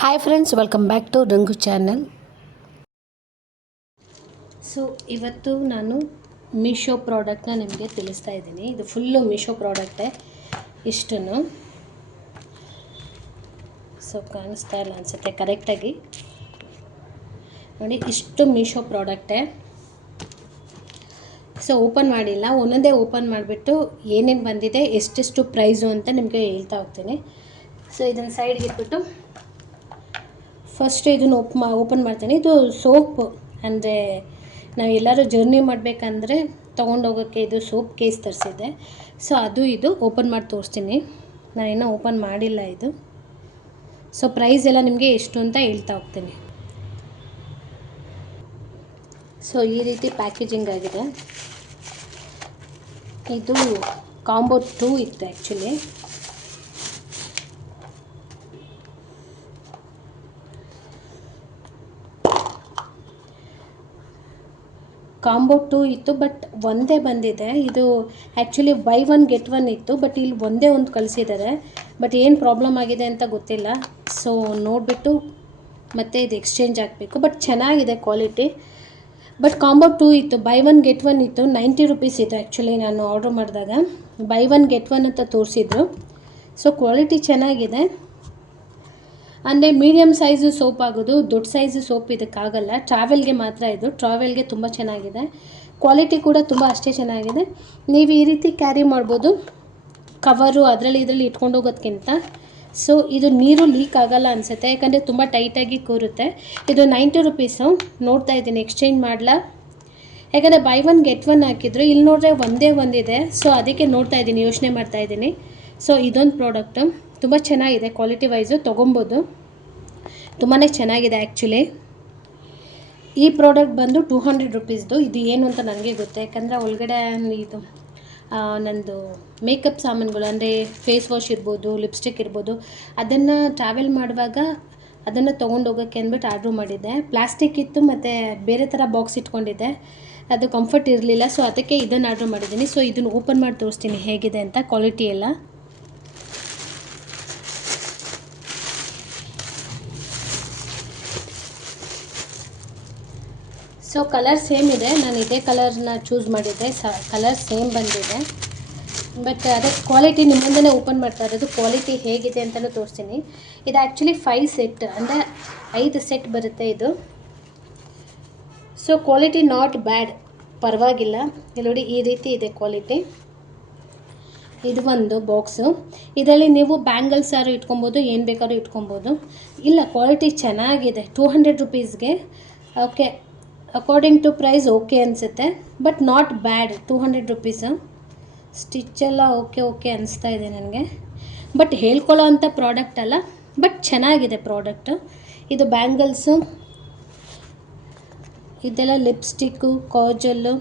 Hi friends welcome back to Rangu channel so ಇವತ್ತು ನಾನು ಮೀಶೋ ಪ್ರಾಡಕ್ಟ್ನ ನಿಮಗೆ ತಿಳಿಸ್ತಾ ಇದ್ದೀನಿ. ಇದು ಫುಲ್ಲು ಮೀಶೋ ಪ್ರಾಡಕ್ಟೇ ಇಷ್ಟನ್ನು. ಸೊ ಕಾಣಿಸ್ತಾ ಇಲ್ಲ ಅನಿಸುತ್ತೆ ಕರೆಕ್ಟಾಗಿ ನೋಡಿ, ಇಷ್ಟು ಮೀಶೋ ಪ್ರಾಡಕ್ಟೇ ಸೊ ಓಪನ್ ಮಾಡಿಲ್ಲ. ಒಂದೊಂದೇ ಓಪನ್ ಮಾಡಿಬಿಟ್ಟು ಏನೇನು ಬಂದಿದೆ, ಎಷ್ಟೆಷ್ಟು ಪ್ರೈಸು ಅಂತ ನಿಮಗೆ ಹೇಳ್ತಾ ಹೋಗ್ತೀನಿ. ಸೊ ಇದನ್ನು ಸೈಡ್ಗೆ ಇಟ್ಬಿಟ್ಟು ಫಸ್ಟ್ ಇದನ್ನು ಓಪ್ ಮಾ ಓಪನ್ ಮಾಡ್ತೀನಿ. ಇದು ಸೋಪ್, ಅಂದರೆ ನಾವು ಎಲ್ಲರೂ ಜರ್ನಿ ಮಾಡಬೇಕಂದ್ರೆ ತೊಗೊಂಡೋಗೋಕ್ಕೆ ಇದು ಸೋಪ್ ಕೇಸ್ ತರಿಸಿದ್ದೆ. ಸೊ ಅದು ಇದು ಓಪನ್ ಮಾಡಿ ತೋರಿಸ್ತೀನಿ. ನಾನು ಇನ್ನೂ ಓಪನ್ ಮಾಡಿಲ್ಲ ಇದು. ಸೊ ಪ್ರೈಸ್ ಎಲ್ಲ ನಿಮಗೆ ಎಷ್ಟು ಅಂತ ಹೇಳ್ತಾ ಹೋಗ್ತೀನಿ. ಸೊ ಈ ರೀತಿ ಪ್ಯಾಕೇಜಿಂಗ್ ಆಗಿದೆ. ಇದು ಕಾಂಬೋ ಟೂ ಇತ್ತು ಆ್ಯಕ್ಚುಲಿ ಕಾಂಬೋ ಟೂ ಇತ್ತು, ಬಟ್ ಒಂದೇ ಬಂದಿದೆ. ಇದು actually buy one get one ಇತ್ತು, ಬಟ್ ಇಲ್ಲಿ ಒಂದೇ ಒಂದು ಕಳಿಸಿದ್ದಾರೆ. ಬಟ್ ಏನು ಪ್ರಾಬ್ಲಮ್ ಆಗಿದೆ ಅಂತ ಗೊತ್ತಿಲ್ಲ. ಸೊ ನೋಡಿಬಿಟ್ಟು ಮತ್ತೆ ಇದು ಎಕ್ಸ್ಚೇಂಜ್ ಆಗಬೇಕು ಬಟ್ ಚೆನ್ನಾಗಿದೆ ಕ್ವಾಲಿಟಿ ಬಟ್ ಕಾಂಬೋ ಟೂ ಇತ್ತು ಬೈ ಒನ್ ಗೆಟ್ ಒನ್ ಇತ್ತು. ನೈಂಟಿ ರುಪೀಸ್ ಇತ್ತು ಆ್ಯಕ್ಚುಲಿ ನಾನು ಆರ್ಡ್ರ್ ಮಾಡಿದಾಗ. ಬೈ ಒನ್ ಗೆಟ್ ಒನ್ ಅಂತ ತೋರಿಸಿದ್ರು. ಸೊ ಕ್ವಾಲಿಟಿ ಚೆನ್ನಾಗಿದೆ. ಅಂದರೆ ಮೀಡಿಯಮ್ ಸೈಜು ಸೋಪ್ ಆಗೋದು, ದೊಡ್ಡ ಸೈಜು ಸೋಪ್ ಇದಕ್ಕಾಗಲ್ಲ. ಟ್ರಾವೆಲ್ಗೆ ಮಾತ್ರ ಇದು. ಟ್ರಾವೆಲ್ಗೆ ತುಂಬ ಚೆನ್ನಾಗಿದೆ. ಕ್ವಾಲಿಟಿ ಕೂಡ ತುಂಬ ಅಷ್ಟೇ ಚೆನ್ನಾಗಿದೆ. ನೀವು ಈ ರೀತಿ ಕ್ಯಾರಿ ಮಾಡ್ಬೋದು. ಕವರು ಅದರಲ್ಲಿ ಇದರಲ್ಲಿ ಇಟ್ಕೊಂಡು ಹೋಗೋದಕ್ಕಿಂತ ಸೊ ಇದು ನೀರು ಲೀಕ್ ಆಗಲ್ಲ ಅನಿಸುತ್ತೆ. ಯಾಕಂದರೆ ತುಂಬ ಟೈಟಾಗಿ ಕೂರುತ್ತೆ. ಇದು ನೈಂಟಿ ರುಪೀಸು ನೋಡ್ತಾ ಇದ್ದೀನಿ. ಎಕ್ಸ್ಚೇಂಜ್ ಮಾಡಲಾ? ಯಾಕಂದರೆ ಬೈ ಒನ್ ಗೆಟ್ ಒನ್ ಹಾಕಿದ್ರು. ಇಲ್ಲಿ ನೋಡಿದ್ರೆ ಒಂದೇ ಒಂದಿದೆ. ಸೊ ಅದಕ್ಕೆ ನೋಡ್ತಾ ಇದ್ದೀನಿ. ಯೋಚನೆ ಮಾಡ್ತಾ ಇದ್ದೀನಿ. ಸೊ ಇದೊಂದು ಪ್ರಾಡಕ್ಟು ತುಂಬ ಚೆನ್ನಾಗಿದೆ ಕ್ವಾಲಿಟಿ ವೈಸು ತೊಗೊಬೋದು. ತುಂಬಾ ಚೆನ್ನಾಗಿದೆ ಆ್ಯಕ್ಚುಲಿ ಈ ಪ್ರಾಡಕ್ಟ್ ಬಂದು ಟೂ ಹಂಡ್ರೆಡ್ ರುಪೀಸ್ದು ಇದು ಏನು ಅಂತ ನನಗೆ ಗೊತ್ತು, ಯಾಕಂದರೆ ಒಳಗಡೆ ಇದು ನಂದು ಮೇಕಪ್ ಸಾಮಾನುಗಳು, ಅಂದರೆ ಫೇಸ್ ವಾಶ್ ಇರ್ಬೋದು ಲಿಪ್ಸ್ಟಿಕ್ ಇರ್ಬೋದು, ಅದನ್ನು ಟ್ರಾವೆಲ್ ಮಾಡುವಾಗ ಅದನ್ನು ತೊಗೊಂಡು ಹೋಗೋಕ್ಕೆ ಅಂದ್ಬಿಟ್ಟು ಆರ್ಡ್ರ್ ಮಾಡಿದ್ದೆ. ಪ್ಲಾಸ್ಟಿಕ್ ಇತ್ತು, ಮತ್ತು ಬೇರೆ ಥರ ಬಾಕ್ಸ್ ಇಟ್ಕೊಂಡಿದ್ದೆ. ಅದು ಕಂಫರ್ಟ್ ಇರಲಿಲ್ಲ ಸೊ ಅದಕ್ಕೆ ಇದನ್ನು ಆರ್ಡ್ರ್ ಮಾಡಿದ್ದೀನಿ. ಸೊ ಇದನ್ನು ಓಪನ್ ಮಾಡಿ ತೋರಿಸ್ತೀನಿ ಹೇಗಿದೆ ಅಂತ ಕ್ವಾಲಿಟಿ ಎಲ್ಲ. ಸೊ ಕಲರ್ ಸೇಮ್ ಇದೆ. ನಾನು ಇದೇ ಕಲರ್ನ ಚೂಸ್ ಮಾಡಿದ್ದೆ ಸ ಕಲರ್ ಸೇಮ್ ಬಂದಿದೆ. ಬಟ್ ಅದೇ ಕ್ವಾಲಿಟಿ ನಿಮ್ಮ ಮುಂದೆನೇ ಓಪನ್ ಮಾಡ್ತಾ ಇರೋದು. ಕ್ವಾಲಿಟಿ ಹೇಗಿದೆ ಅಂತಲೂ ತೋರಿಸ್ತೀನಿ. ಇದು ಆ್ಯಕ್ಚುಲಿ ಫೈವ್ ಸೆಟ್ ಅಂದರೆ ಐದು ಸೆಟ್ ಬರುತ್ತೆ ಇದು. ಸೊ ಕ್ವಾಲಿಟಿ ನಾಟ್ ಬ್ಯಾಡ್ ಪರವಾಗಿಲ್ಲ. ಇಲ್ಲಿ ನೋಡಿ ಈ ರೀತಿ ಇದೆ ಕ್ವಾಲಿಟಿ ಇದು ಒಂದು ಬಾಕ್ಸು ಇದರಲ್ಲಿ ನೀವು ಬ್ಯಾಂಗಲ್ಸ್ ಯಾರು ಇಟ್ಕೊಬೋದು, ಏನು ಬೇಕಾದ್ರೂ ಇಟ್ಕೊಬೋದು. ಇಲ್ಲ ಕ್ವಾಲಿಟಿ ಚೆನ್ನಾಗಿದೆ. Two hundred ರುಪೀಸ್ಗೆ okay according to price okay ಅನಿಸುತ್ತೆ. But not bad two hundred rupees ಸ್ಟಿಚ್ಚೆಲ್ಲ okay okay ಅನಿಸ್ತಾ ಇದೆ ನನಗೆ. ಬಟ್ ಹೇಳ್ಕೊಳ್ಳೋ ಅಂಥ ಪ್ರಾಡಕ್ಟ್ ಅಲ್ಲ. ಬಟ್ ಚೆನ್ನಾಗಿದೆ ಪ್ರಾಡಕ್ಟು ಇದು ಬ್ಯಾಂಗಲ್ಸು ಇದೆಲ್ಲ ಲಿಪ್ಸ್ಟಿಕ್ಕು ಕಾಜಲ್ಲು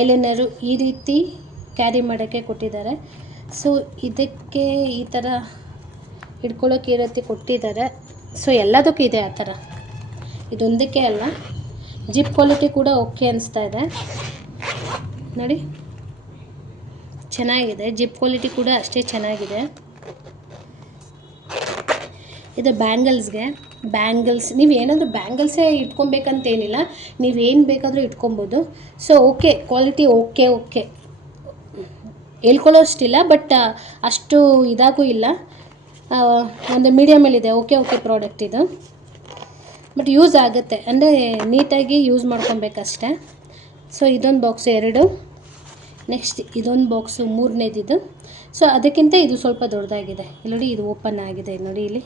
ಐಲೈನರು ಈ ರೀತಿ ಕ್ಯಾರಿ ಮಾಡೋಕ್ಕೆ ಕೊಟ್ಟಿದ್ದಾರೆ. ಸೊ ಇದಕ್ಕೆ ಈ ಥರ ಹಿಡ್ಕೊಳ್ಳೋಕೆ ಈ ರೀತಿ ಕೊಟ್ಟಿದ್ದಾರೆ. ಸೊ ಎಲ್ಲದಕ್ಕೂ ಇದೆ ಆ ಥರ. ಇದೊಂದಕ್ಕೆ ಅಲ್ಲ. ಜಿಪ್ ಕ್ವಾಲಿಟಿ ಕೂಡ ಓಕೆ ಅನಿಸ್ತಾ ಇದೆ. ನೋಡಿ. ಚೆನ್ನಾಗಿದೆ. ಜಿಪ್ ಕ್ವಾಲಿಟಿ ಕೂಡ ಅಷ್ಟೇ ಚೆನ್ನಾಗಿದೆ. ಇದು ಬ್ಯಾಂಗಲ್ಸ್ಗೆ ಬ್ಯಾಂಗಲ್ಸ್ ನೀವು ಏನಾದರೂ ಬ್ಯಾಂಗಲ್ಸೇ ಇಟ್ಕೊಬೇಕಂತೇನಿಲ್ಲ ಏನು ಬೇಕಾದರೂ ಇಟ್ಕೊಬೋದು. So okay quality okay okay ಹೇಳ್ಕೊಳ್ಳೋ ಅಷ್ಟಿಲ್ಲ ಬಟ್ ಅಷ್ಟು ಇದಾಗೂ ಇಲ್ಲ. ಒಂದು ಮೀಡಿಯಮಲ್ಲಿದೆ ಓಕೆ ಓಕೆ ಪ್ರಾಡಕ್ಟ್ ಇದು. ಬಟ್ ಯೂಸ್ ಆಗುತ್ತೆ. ಅಂದರೆ ನೀಟಾಗಿ ಯೂಸ್ ಮಾಡ್ಕೊಬೇಕಷ್ಟೆ. ಸೊ ಇದೊಂದು ಬಾಕ್ಸು ಎರಡು. ನೆಕ್ಸ್ಟ್ ಇದೊಂದು ಬಾಕ್ಸು ಮೂರನೇದಿದು. ಸೊ ಅದಕ್ಕಿಂತ ಇದು ಸ್ವಲ್ಪ ದೊಡ್ಡದಾಗಿದೆ. ಇಲ್ಲಿ ನೋಡಿ, ಇದು ಓಪನ್ ಆಗಿದೆ. ನೋಡಿ, ಇಲ್ಲಿ.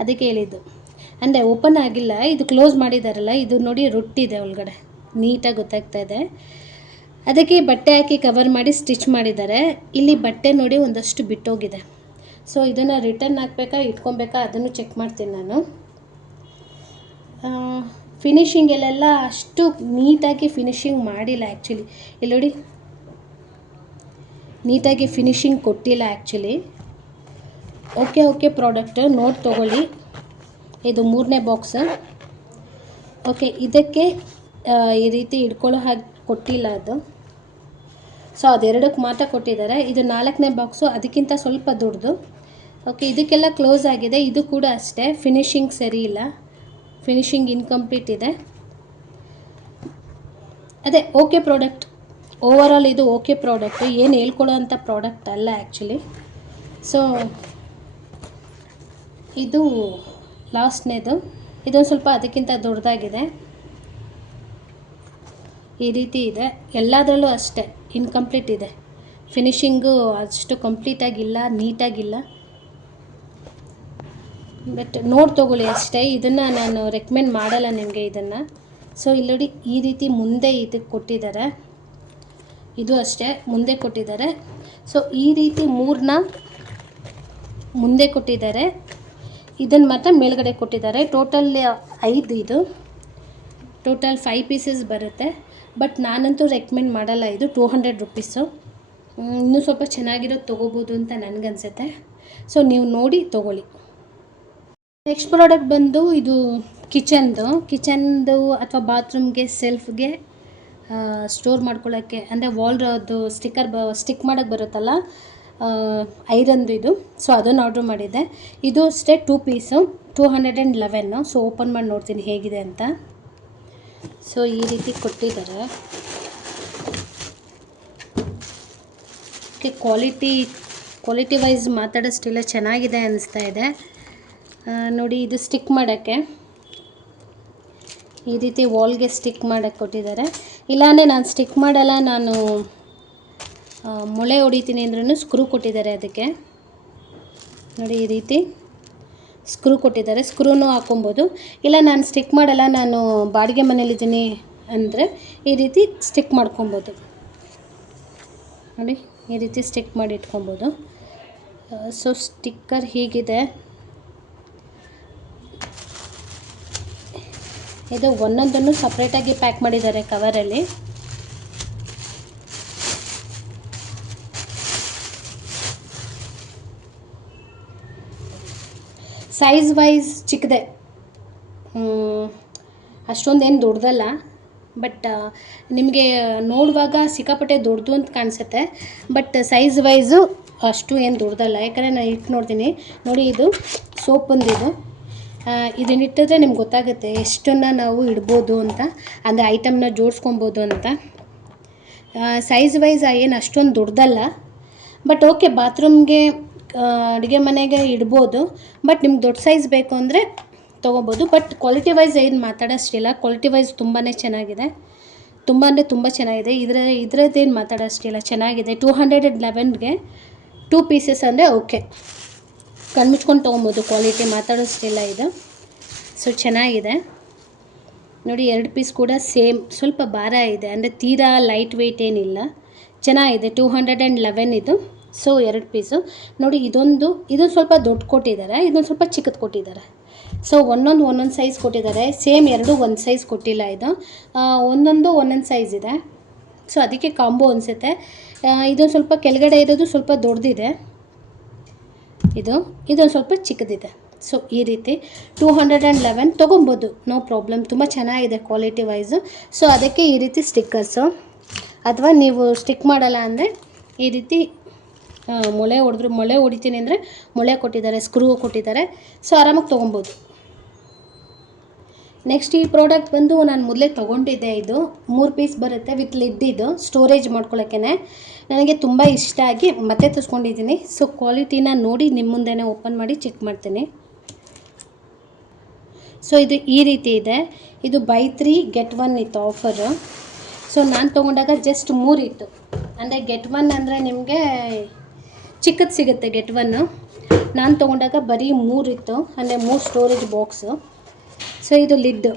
ಅದಕ್ಕೆ ಹೇಳಿದ್ದು. ಅಂದರೆ ಓಪನ್ ಆಗಿಲ್ಲ. ಇದು ಕ್ಲೋಸ್ ಮಾಡಿದಾರಲ್ಲ, ಇದು ನೋಡಿ ರೊಟ್ಟಿದೆ ಒಳಗಡೆ. ನೀಟಾಗಿ ಗೊತ್ತಾಗ್ತಾ ಇದೆ. ಅದಕ್ಕೆ ಬಟ್ಟೆ ಹಾಕಿ ಕವರ್ ಮಾಡಿ ಸ್ಟಿಚ್ ಮಾಡಿದ್ದಾರೆ. ಇಲ್ಲಿ ಬಟ್ಟೆ ನೋಡಿ ಒಂದಷ್ಟು ಬಿಟ್ಟೋಗಿದೆ. ಸೊ ಇದನ್ನು ರಿಟರ್ನ್ ಹಾಕ್ಬೇಕಾ, ಇಟ್ಕೊಬೇಕಾ, ಅದನ್ನು ಚೆಕ್ ಮಾಡ್ತೀನಿ ನಾನು. ಫಿನಿಷಿಂಗಲ್ಲೆಲ್ಲ ಅಷ್ಟು ನೀಟಾಗಿ ಫಿನಿಷಿಂಗ್ ಮಾಡಿಲ್ಲ ಆ್ಯಕ್ಚುಲಿ ಇಲ್ಲಿ ನೋಡಿ. ನೀಟಾಗಿ ಫಿನಿಷಿಂಗ್ ಕೊಟ್ಟಿಲ್ಲ ಆ್ಯಕ್ಚುಲಿ ಓಕೆ ಓಕೆ ಪ್ರಾಡಕ್ಟ್ ನೋಡಿ ತೊಗೊಳ್ಳಿ. ಇದು ಮೂರನೇ ಬಾಕ್ಸ್ ಓಕೆ ಇದಕ್ಕೆ ಈ ರೀತಿ ಇಟ್ಕೊಳ್ಳೋ ಹಾಗೆ ಕೊಟ್ಟಿಲ್ಲ ಅದು. ಸೊ ಅದೆರಡಕ್ಕೆ ಮಾತ್ರ ಕೊಟ್ಟಿದ್ದಾರೆ. ಇದು ನಾಲ್ಕನೇ ಬಾಕ್ಸು ಅದಕ್ಕಿಂತ ಸ್ವಲ್ಪ ದೊಡ್ಡದು. ಓಕೆ ಇದಕ್ಕೆಲ್ಲ ಕ್ಲೋಸ್ ಆಗಿದೆ. ಇದು ಕೂಡ ಅಷ್ಟೇ. ಫಿನಿಶಿಂಗ್ ಸರಿ ಇಲ್ಲ. ಫಿನಿಶಿಂಗ್ ಇನ್ಕಂಪ್ಲೀಟ್ ಇದೆ. ಅದೇ ಓಕೆ ಪ್ರಾಡಕ್ಟ್ ಓವರಾಲ್ ಇದು ಓಕೆ ಪ್ರಾಡಕ್ಟ್ ಏನು ಹೇಳ್ಕೊಳ್ಳೋ ಅಂಥ ಪ್ರಾಡಕ್ಟ್ ಅಲ್ಲ ಆ್ಯಕ್ಚುಲಿ ಸೊ ಇದು ಲಾಸ್ಟ್ನೇದು ಇದೊಂದು ಸ್ವಲ್ಪ ಅದಕ್ಕಿಂತ ದೊಡ್ಡದಾಗಿದೆ. ಈ ರೀತಿ ಇದೆ. ಎಲ್ಲದರಲ್ಲೂ ಅಷ್ಟೇ ಇನ್ಕಂಪ್ಲೀಟ್ ಇದೆ. ಫಿನಿಶಿಂಗು ಅಷ್ಟು ಕಂಪ್ಲೀಟಾಗಿಲ್ಲ ನೀಟಾಗಿಲ್ಲ ಬಟ್ ನೋಡಿ ತೊಗೊಳ್ಳಿ ಅಷ್ಟೇ, ಇದನ್ನು ನಾನು ರೆಕಮೆಂಡ್ ಮಾಡಲ್ಲ ನಿಮಗೆ ಇದನ್ನು. ಸೊ ಇಲ್ಲಿ ನೋಡಿ ಈ ರೀತಿ ಮುಂದೆ ಇದಕ್ಕೆ ಕೊಟ್ಟಿದ್ದಾರೆ. ಇದು ಅಷ್ಟೇ, ಮುಂದೆ ಕೊಟ್ಟಿದ್ದಾರೆ. ಸೊ ಈ ರೀತಿ ಮೂರನ್ನ ಮುಂದೆ ಕೊಟ್ಟಿದ್ದಾರೆ. ಇದನ್ನು ಮಾತ್ರ ಮೇಲ್ಗಡೆ ಕೊಟ್ಟಿದ್ದಾರೆ. ಟೋಟಲ್ ಐದು ಇದು. ಟೋಟಲ್ ಫೈವ್ ಪೀಸಸ್ ಬರುತ್ತೆ. ಬಟ್ ನಾನಂತೂ ರೆಕಮೆಂಡ್ ಮಾಡಲ್ಲ ಇದು ಟೂ ಹಂಡ್ರೆಡ್ ರುಪೀಸು ಇನ್ನೂ ಸ್ವಲ್ಪ ಚೆನ್ನಾಗಿರೋದು ತೊಗೋಬೋದು ಅಂತ ನನಗನ್ಸುತ್ತೆ. ಸೊ ನೀವು ನೋಡಿ ತೊಗೊಳ್ಳಿ. ನೆಕ್ಸ್ಟ್ ಪ್ರಾಡಕ್ಟ್ ಬಂದು ಇದು ಕಿಚನ್ದು. ಕಿಚನ್ದು ಅಥವಾ ಬಾತ್ರೂಮ್ಗೆ ಸೆಲ್ಫ್ಗೆ ಸ್ಟೋರ್ ಮಾಡ್ಕೊಳ್ಳೋಕ್ಕೆ ಅಂದರೆ ವಾಲ್ ಸ್ಟಿಕ್ಕರ್ ಬ ಸ್ಟಿಕ್ ಮಾಡೋಕ್ಕೆ ಬರುತ್ತಲ್ಲ ಐರನ್ದು ಇದು. ಸೊ ಅದನ್ನು ಆರ್ಡ್ರ್ ಮಾಡಿದ್ದೆ. ಇದು ಅಷ್ಟೇ two piece two hundred and eleven so open ಮಾಡಿ ನೋಡ್ತೀನಿ ಹೇಗಿದೆ ಅಂತ. ಸೊ ಈ ರೀತಿ ಕೊಟ್ಟಿದ್ದಾರೆ. ಕ್ವಾಲಿಟಿ ಕ್ವಾಲಿಟಿ ವೈಸ್ ಮಾತಾಡೋಷ್ಟಿಲ್ಲ ಚೆನ್ನಾಗಿದೆ ಅನಿಸ್ತಾ ಇದೆ. ನೋಡಿ, ಇದು ಸ್ಟಿಕ್ ಮಾಡೋಕ್ಕೆ. ಈ ರೀತಿ ವಾಲ್ಗೆ ಸ್ಟಿಕ್ ಮಾಡೋಕ್ಕೆ ಕೊಟ್ಟಿದ್ದಾರೆ. ಇಲ್ಲಾಂದರೆ ನಾನು ಸ್ಟಿಕ್ ಮಾಡಲ್ಲ, ನಾನು ಮೊಳೆ ಹೊಡಿತೀನಿ ಅಂದ್ರೂ ಸ್ಕ್ರೂ ಕೊಟ್ಟಿದ್ದಾರೆ ಅದಕ್ಕೆ. ನೋಡಿ, ಈ ರೀತಿ ಸ್ಕ್ರೂ ಕೊಟ್ಟಿದ್ದಾರೆ. ಸ್ಕ್ರೂನು ಹಾಕೊಬೋದು ಇಲ್ಲ, ನಾನು ಸ್ಟಿಕ್ ಮಾಡಲ್ಲ, ನಾನು ಬಾಡಿಗೆ ಮನೇಲಿದ್ದೀನಿ ಅಂದರೆ ಈ ರೀತಿ ಸ್ಟಿಕ್ ಮಾಡ್ಕೊಬೋದು. ನೋಡಿ, ಈ ರೀತಿ ಸ್ಟಿಕ್ ಮಾಡಿ ಇಟ್ಕೊಬೋದು. ಸೊ ಸ್ಟಿಕ್ಕರ್ ಹೀಗಿದೆ. ಇದು ಒಂದೊಂದನ್ನು ಸಪ್ರೇಟಾಗಿ ಪ್ಯಾಕ್ ಮಾಡಿದ್ದಾರೆ ಕವರಲ್ಲಿ ಸೈಜ್ ವೈಸ್ ಚಿಕ್ಕದೆ. ಅಷ್ಟೊಂದೇನು ದೊಡ್ಡದಲ್ಲ ಬಟ್ ನಿಮಗೆ ನೋಡುವಾಗ ಸಿಕ್ಕಾಪಟ್ಟೆ ದೊಡ್ಡದು ಅಂತ ಕಾಣಿಸುತ್ತೆ ಬಟ್ ಸೈಜ್ ವೈಸು ಅಷ್ಟು ಏನು ದೊಡ್ಡದಲ್ಲ. ಯಾಕಂದರೆ ನಾನು ಇಟ್ಟು ನೋಡ್ತೀನಿ. ನೋಡಿ ಇದು ಸೋಪ್ ಸೋಪಂದಿದು ಇದನ್ನ ಇಟ್ಟಿದ್ರೆ ನಿಮ್ಗೆ ಗೊತ್ತಾಗುತ್ತೆ ಎಷ್ಟನ್ನು ನಾವು ಇಡ್ಬೋದು ಅಂತ, ಅಂದರೆ ಐಟಮ್ನ ಜೋಡಿಸ್ಕೊಬೋದು ಅಂತ. ಸೈಜ್ ವೈಸ್ ಏನು ಅಷ್ಟೊಂದು ದೊಡ್ಡದಲ್ಲ ಬಟ್ ಓಕೆ ಬಾತ್ರೂಮ್ಗೆ ಅಡುಗೆ ಮನೆಗೆ ಇಡ್ಬೋದು ಬಟ್ ನಿಮ್ಗೆ ದೊಡ್ಡ ಸೈಜ್ ಬೇಕು ಅಂದರೆ ತೊಗೋಬೋದು ಬಟ್ ಕ್ವಾಲಿಟಿ ವೈಸ್ ಏನು ಮಾತಾಡೋಷ್ಟಿಲ್ಲ ಕ್ವಾಲಿಟಿ ವೈಸ್ ತುಂಬಾ ಚೆನ್ನಾಗಿದೆ ತುಂಬ ಅಂದರೆ ತುಂಬ ಚೆನ್ನಾಗಿದೆ. ಇದರ, ಇದರದ್ದೇನು ಮಾತಾಡೋಷ್ಟಿಲ್ಲ, ಚೆನ್ನಾಗಿದೆ. ಟೂ ಹಂಡ್ರೆಡ್ ಆ್ಯಂಡ್ ಲೆವೆನ್ಗೆ ಟೂ ಪೀಸಸ್ ಅಂದರೆ ಓಕೆ ಕಣ್ಮುಚ್ಕೊಂಡು ತೊಗೊಬೋದು. ಕ್ವಾಲಿಟಿ ಮಾತಾಡೋಷ್ಟಿಲ್ಲ ಇದು. ಸೊ ಚೆನ್ನಾಗಿದೆ. ನೋಡಿ, ಎರಡು ಪೀಸ್ ಕೂಡ ಸೇಮ್ ಸ್ವಲ್ಪ ಭಾರ ಇದೆ. ಅಂದರೆ ತೀರಾ ಲೈಟ್ ವೆಯ್ಟ್ ಏನಿಲ್ಲ. ಚೆನ್ನಾಗಿದೆ. ಟೂ ಹಂಡ್ರೆಡ್ ಆ್ಯಂಡ್ ಲೆವೆನ್ ಇದು. ಸೊ ಎರಡು ಪೀಸು ನೋಡಿ, ಇದೊಂದು, ಇದು ಸ್ವಲ್ಪ ದೊಡ್ಡ ಕೊಟ್ಟಿದ್ದಾರೆ. ಇದೊಂದು ಸ್ವಲ್ಪ ಚಿಕ್ಕದು ಕೊಟ್ಟಿದ್ದಾರೆ. ಸೊ ಒಂದೊಂದು ಒಂದೊಂದು ಸೈಜ್ ಕೊಟ್ಟಿದ್ದಾರೆ. ಸೇಮ್ ಎರಡು ಒಂದು ಸೈಜ್ ಕೊಟ್ಟಿಲ್ಲ ಇದು. ಒಂದೊಂದು ಒಂದೊಂದು ಸೈಜ್ ಇದೆ. ಸೊ ಅದಕ್ಕೆ ಕಾಂಬೋ ಅನಿಸುತ್ತೆ. ಇದು ಸ್ವಲ್ಪ ಕೆಳಗಡೆ ಇರೋದು ಸ್ವಲ್ಪ ದೊಡ್ಡದಿದೆ ಇದು, ಇದೊಂದು ಸ್ವಲ್ಪ ಚಿಕ್ಕದಿದೆ. ಸೊ ಈ ರೀತಿ ಟೂ ಹಂಡ್ರೆಡ್ ಆ್ಯಂಡ್ ಲೆವೆನ್ ತೊಗೊಬೋದು. ನೋ ಪ್ರಾಬ್ಲಮ್ ತುಂಬ ಚೆನ್ನಾಗಿದೆ ಕ್ವಾಲಿಟಿ ವೈಸು ಸೊ ಅದಕ್ಕೆ ಈ ರೀತಿ ಸ್ಟಿಕ್ಕರ್ಸು ಅಥವಾ ನೀವು ಸ್ಟಿಕ್ ಮಾಡಲ್ಲ ಅಂದರೆ ಈ ರೀತಿ ಮೊಳೆ ಹೊಡೆದ್ರು, ಮೊಳೆ ಹೊಡಿತೀನಿ ಅಂದರೆ ಮೊಳೆ ಕೊಟ್ಟಿದ್ದಾರೆ ಸ್ಕ್ರೂ ಕೊಟ್ಟಿದ್ದಾರೆ. ಸೊ ಆರಾಮಾಗಿ ತೊಗೊಬೋದು. ನೆಕ್ಸ್ಟ್ ಈ ಪ್ರಾಡಕ್ಟ್ ಬಂದು ನಾನು ಮೊದಲೇ ತೊಗೊಂಡಿದ್ದೆ ಇದು. ಮೂರು ಪೀಸ್ ಬರುತ್ತೆ ವಿತ್ ಲಿಡ್ ಇದು ಸ್ಟೋರೇಜ್ ಮಾಡ್ಕೊಳ್ಳೋಕ್ಕೆ ನನಗೆ ತುಂಬ ಇಷ್ಟ ಆಗಿ ಮತ್ತೆ ತರಿಸ್ಕೊಂಡಿದ್ದೀನಿ. ಸೊ ಕ್ವಾಲಿಟಿನ ನೋಡಿ ನಿಮ್ಮ ಮುಂದೆನೇ ಓಪನ್ ಮಾಡಿ ಚೆಕ್ ಮಾಡ್ತೀನಿ. ಸೊ ಇದು ಈ ರೀತಿ ಇದೆ. ಇದು ಬೈ ತ್ರೀ ಗೆಟ್ ಒನ್ ಇತ್ತು ಆಫರು ಸೊ ನಾನು ತೊಗೊಂಡಾಗ ಜಸ್ಟ್ ಮೂರು ಇತ್ತು. ಅಂದರೆ ಗೆಟ್ ಒನ್ ಅಂದರೆ ನಿಮಗೆ ಚಿಕ್ಕದು ಸಿಗುತ್ತೆ ಗೆಟ್ ಒನ್ನು ನಾನು ತೊಗೊಂಡಾಗ ಬರೀ ಇತ್ತು. ಅಂದರೆ ಮೂರು ಸ್ಟೋರೇಜ್ ಬಾಕ್ಸು ಸೊ ಇದು ಲಿಡ್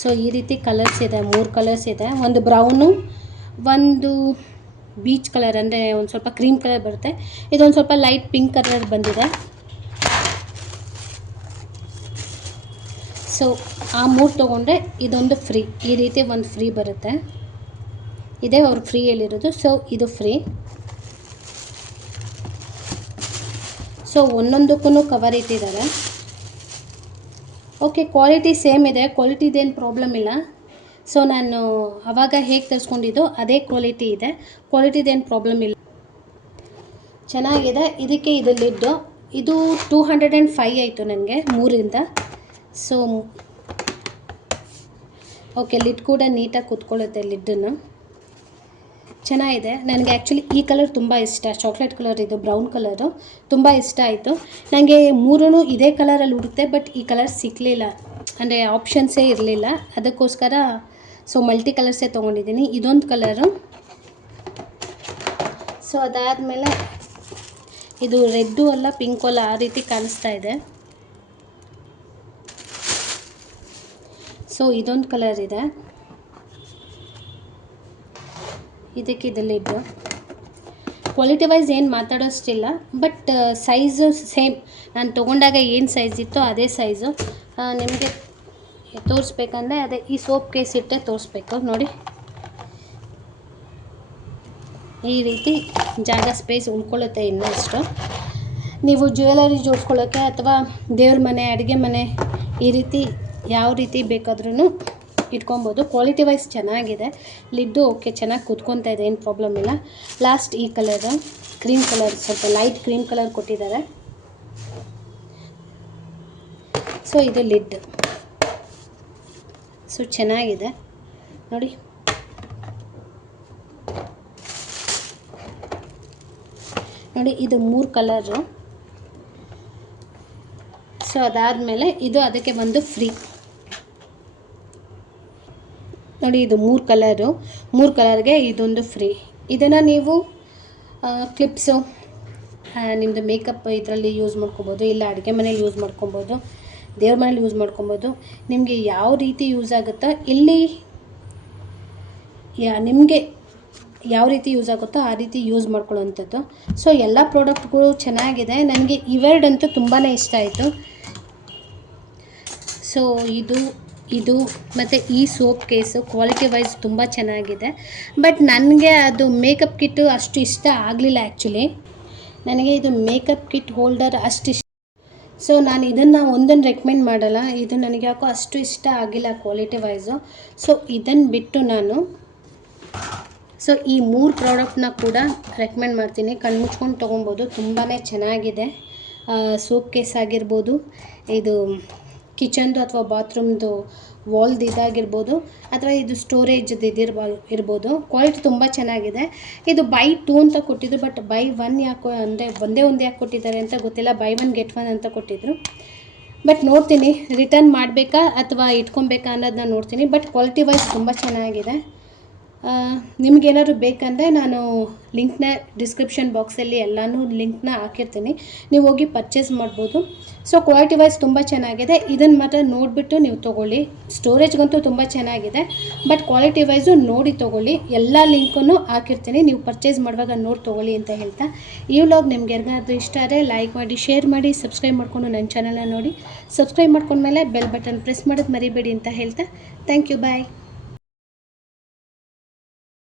ಸೊ ಈ ರೀತಿ ಕಲರ್ಸ್ ಇದೆ, ಮೂರು ಕಲರ್ಸ್ ಇದೆ. ಒಂದು ಬ್ರೌನು ಒಂದು ಬೀಚ್ ಕಲರ್ ಅಂದರೆ ಒಂದು ಸ್ವಲ್ಪ ಕ್ರೀಮ್ ಕಲರ್ ಬರುತ್ತೆ. ಇದೊಂದು ಸ್ವಲ್ಪ ಲೈಟ್ ಪಿಂಕ್ ಕಲರ್ ಬಂದಿದೆ. ಸೊ ಆ ಮೂರು ತೊಗೊಂಡ್ರೆ ಇದೊಂದು ಫ್ರೀ ಈ ರೀತಿ ಒಂದು ಫ್ರೀ ಬರುತ್ತೆ. ಇದೇ ಅವ್ರು ಫ್ರೀ ಹೇಳಿರೋದು. ಸೊ ಇದು ಫ್ರೀ ಸೊ ಒಂದೊಂದಕ್ಕೂ ಕವರ್ ಇಟ್ಟಿದ್ದಾರೆ. ಓಕೆ ಕ್ವಾಲಿಟಿ ಸೇಮ್ ಇದೆ. ಕ್ವಾಲಿಟಿದೇನು ಪ್ರಾಬ್ಲಮ್ ಇಲ್ಲ. ಸೊ ನಾನು ಆವಾಗ ಹೇಗೆ ತರಿಸ್ಕೊಂಡಿದ್ದು, ಅದೇ ಕ್ವಾಲಿಟಿ ಇದೆ. ಕ್ವಾಲಿಟಿದೇನು ಪ್ರಾಬ್ಲಮ್ ಇಲ್ಲ. ಚೆನ್ನಾಗಿದೆ. ಇದಕ್ಕೆ ಇದು ಲಿಡ್ಡು ಇದು ಟೂ ಹಂಡ್ರೆಡ್ ಆ್ಯಂಡ್ ಫೈ ಆಯಿತು ನನಗೆ, ಮೂರಿಂದ. ಸೊ ಓಕೆ ಲಿಡ್ ಕೂಡ ನೀಟಾಗಿ ಕೂತ್ಕೊಳ್ಳುತ್ತೆ ಲಿಡ್ಡನ್ನು ಚೆನ್ನಾಗಿದೆ. ನನಗೆ ಆ್ಯಕ್ಚುಲಿ ಈ ಕಲರ್ ತುಂಬ ಇಷ್ಟ. ಚಾಕ್ಲೇಟ್ ಕಲರ್ ಇದು ಬ್ರೌನ್ ಕಲರು ತುಂಬ ಇಷ್ಟ ಆಯಿತು. ನನಗೆ ಮೂರೂ ಇದೇ ಕಲರಲ್ಲಿ ಹುಡುಕ್ತೆ ಬಟ್ ಈ ಕಲರ್ ಸಿಕ್ಕಲಿಲ್ಲ ಅಂದರೆ ಆಪ್ಷನ್ಸೇ ಇರಲಿಲ್ಲ. ಅದಕ್ಕೋಸ್ಕರ ಸೊ ಮಲ್ಟಿ ಕಲರ್ಸೇ ತೊಗೊಂಡಿದ್ದೀನಿ. ಇದೊಂದು ಕಲರು ಸೊ ಅದಾದಮೇಲೆ ಇದು ರೆಡ್ಡು ಅಲ್ಲ ಪಿಂಕು ಅಲ್ಲ, ಆ ರೀತಿ ಕಾಣಿಸ್ತಾ ಇದೆ. ಸೊ ಇದೊಂದು ಕಲರ್ ಇದೆ. ಇದಕ್ಕೆ ಇದು ಲಿಡ್ಡು ಕ್ವಾಲಿಟಿ ವೈಸ್ ಏನು ಮಾತಾಡೋಷ್ಟಿಲ್ಲ ಬಟ್ ಸೈಜು ಸೇಮ್ ನಾನು ತೊಗೊಂಡಾಗ ಏನು ಸೈಜ್ ಇತ್ತೋ ಅದೇ ಸೈಜು ನಿಮಗೆ ತೋರಿಸ್ಬೇಕಂದ್ರೆ ಅದೇ ಈ ಸೋಪ್ ಕೇಸ್ ಇಟ್ಟೆ ತೋರಿಸ್ಬೇಕು, ನೋಡಿ. ಈ ರೀತಿ ಜಾಗ ಸ್ಪೇಸ್ ಉಳ್ಕೊಳ್ಳುತ್ತೆ ಇನ್ನಷ್ಟು ನೀವು ಜ್ಯುವೆಲರಿ ಜೋಡಿಸ್ಕೊಳ್ಳೋಕ್ಕೆ ಅಥವಾ ದೇವ್ರ ಮನೆ, ಅಡುಗೆ ಮನೆ ಈ ರೀತಿ ಯಾವ ರೀತಿ ಬೇಕಾದ್ರೂ ಇಟ್ಕೊಬೋದು. ಕ್ವಾಲಿಟಿ ವೈಸ್ ಚೆನ್ನಾಗಿದೆ. ಲಿಡ್ಡು ಓಕೆ ಚೆನ್ನಾಗಿ ಕೂತ್ಕೊತಾ ಇದೆ, ಏನು ಪ್ರಾಬ್ಲಮ್ ಇಲ್ಲ. ಲಾಸ್ಟ್ ಈ ಕಲರ್ ಕ್ರೀಮ್ ಕಲರ್ ಸ್ವಲ್ಪ ಲೈಟ್ ಕ್ರೀಮ್ ಕಲರ್ ಕೊಟ್ಟಿದ್ದಾರೆ. ಸೊ ಇದು ಲಿಡ್ ಸೊ ಚೆನ್ನಾಗಿದೆ. ನೋಡಿ. ನೋಡಿ, ಇದು ಮೂರು ಕಲರು ಸೊ ಅದಾದಮೇಲೆ ಇದು ಅದಕ್ಕೆ ಬಂದು ಫ್ರೀ ನೋಡಿ ಇದು ಮೂರು ಕಲರು, ಮೂರು ಕಲರ್ಗೆ ಇದೊಂದು ಫ್ರೀ ಇದನ್ನು ನೀವು ಕ್ಲಿಪ್ಸು ನಿಮ್ಮದು ಮೇಕಪ್ ಇದರಲ್ಲಿ ಯೂಸ್ ಮಾಡ್ಕೊಬೋದು, ಇಲ್ಲ ಅಡುಗೆ ಮನೇಲಿ ಯೂಸ್ ಮಾಡ್ಕೊಬೋದು, ದೇವ್ರ ಮನೇಲಿ ಯೂಸ್ ಮಾಡ್ಕೊಬೋದು, ನಿಮಗೆ ಯಾವ ರೀತಿ ಯೂಸ್ ಆಗುತ್ತೋ ಇಲ್ಲಿ, ಯಾ, ನಿಮಗೆ ಯಾವ ರೀತಿ ಯೂಸ್ ಆಗುತ್ತೋ ಆ ರೀತಿ ಯೂಸ್ ಮಾಡ್ಕೊಳ್ಳೋವಂಥದ್ದು. ಸೊ ಎಲ್ಲ ಪ್ರಾಡಕ್ಟ್ಗಳು ಚೆನ್ನಾಗಿದೆ. ನನಗೆ ಇವೆರಡಂತೂ ತುಂಬಾ ಇಷ್ಟ ಆಯಿತು. ಸೊ ಇದು ಇದು ಮತ್ತು ಈ ಸೋಪ್ ಕೇಸು ಕ್ವಾಲಿಟಿ ವೈಸ್ ತುಂಬ ಚೆನ್ನಾಗಿದೆ. ಬಟ್ ನನಗೆ ಅದು ಮೇಕಪ್ ಕಿಟ್ಟು ಅಷ್ಟು ಇಷ್ಟ ಆಗಲಿಲ್ಲ ಆ್ಯಕ್ಚುಲಿ ನನಗೆ ಇದು ಮೇಕಪ್ ಕಿಟ್ ಹೋಲ್ಡರ್ ಅಷ್ಟು ಇಷ್ಟ. ಸೊ ನಾನು ಇದನ್ನು ಒಂದನ್ನು ರೆಕಮೆಂಡ್ ಮಾಡಲ್ಲ. ಇದು ನನಗೆ ಯಾಕೋ ಅಷ್ಟು ಇಷ್ಟ ಆಗಿಲ್ಲ ಕ್ವಾಲಿಟಿ ವೈಸು. ಸೊ ಇದನ್ನು ಬಿಟ್ಟು ನಾನು ಸೊ ಈ ಮೂರು ಪ್ರಾಡಕ್ಟ್ನ ಕೂಡ ರೆಕಮೆಂಡ್ ಮಾಡ್ತೀನಿ. ಕಣ್ಣು ಮುಚ್ಕೊಂಡು ತೊಗೊಬೋದು. ತುಂಬಾ ಚೆನ್ನಾಗಿದೆ. ಸೋಪ್ ಕೇಸ್ ಆಗಿರ್ಬೋದು. ಇದು ಕಿಚನ್ದು ಅಥವಾ ಬಾತ್ರೂಮ್ದು ವಾಲ್ದು ಇದಾಗಿರ್ಬೋದು ಅಥವಾ ಇದು ಸ್ಟೋರೇಜ್ದು ಇದಿರ್ಬೋ ಇರ್ಬೋದು. ಕ್ವಾಲಿಟಿ ತುಂಬ ಚೆನ್ನಾಗಿದೆ. ಇದು ಬೈ ಟೂ ಅಂತ ಕೊಟ್ಟಿದ್ರು, ಬಟ್ ಬೈ ಒನ್ ಯಾಕೋ ಅಂದರೆ ಒಂದೇ ಒಂದು ಯಾಕೆ ಕೊಟ್ಟಿದ್ದಾರೆ ಅಂತ ಗೊತ್ತಿಲ್ಲ. ಬೈ ಒನ್ ಗೆಟ್ ಒನ್ ಅಂತ ಕೊಟ್ಟಿದ್ರು. ಬಟ್ ನೋಡ್ತೀನಿ, ರಿಟರ್ನ್ ಮಾಡಬೇಕಾ ಅಥವಾ ಇಟ್ಕೊಬೇಕಾ ಅನ್ನೋದನ್ನ ನೋಡ್ತೀನಿ. ಬಟ್ ಕ್ವಾಲಿಟಿ ವೈಸ್ ತುಂಬ ಚೆನ್ನಾಗಿದೆ. ನಿಮಗೇನಾದ್ರು ಬೇಕಂದರೆ ನಾನು ಲಿಂಕ್ನ ಡಿಸ್ಕ್ರಿಪ್ಷನ್ ಬಾಕ್ಸಲ್ಲಿ ಎಲ್ಲನೂ ಲಿಂಕ್ನ ಹಾಕಿರ್ತೀನಿ. ನೀವು ಹೋಗಿ ಪರ್ಚೇಸ್ ಮಾಡ್ಬೋದು. ಸೊ ಕ್ವಾಲಿಟಿ ವೈಸ್ ತುಂಬ ಚೆನ್ನಾಗಿದೆ. ಇದನ್ನು ಮಾತ್ರ ನೋಡಿಬಿಟ್ಟು ನೀವು ತೊಗೊಳ್ಳಿ. ಸ್ಟೋರೇಜ್ಗಂತೂ ತುಂಬ ಚೆನ್ನಾಗಿದೆ. ಬಟ್ ಕ್ವಾಲಿಟಿ ವೈಸು ನೋಡಿ ತೊಗೊಳ್ಳಿ. ಎಲ್ಲ ಲಿಂಕನ್ನು ಹಾಕಿರ್ತೀನಿ. ನೀವು ಪರ್ಚೇಸ್ ಮಾಡುವಾಗ ನೋಡಿ ತೊಗೊಳ್ಳಿ ಅಂತ ಹೇಳ್ತಾ. ಈ ವ್ಲಾಗ್ ನಿಮ್ಗೆ ಏನಾದರೂ ಇಷ್ಟ ಆದರೆ ಲೈಕ್ ಮಾಡಿ ಶೇರ್ ಮಾಡಿ ಸಬ್ಸ್ಕ್ರೈಬ್ ಮಾಡಿಕೊಂಡು ನನ್ನ ಚಾನಲ್ನ ನೋಡಿ. ಸಬ್ಸ್ಕ್ರೈಬ್ ಮಾಡ್ಕೊಂಡ್ಮೇಲೆ ಬೆಲ್ ಬಟನ್ ಪ್ರೆಸ್ ಮಾಡೋದು ಮರಿಬೇಡಿ ಅಂತ ಹೇಳ್ತಾ. Thank you bye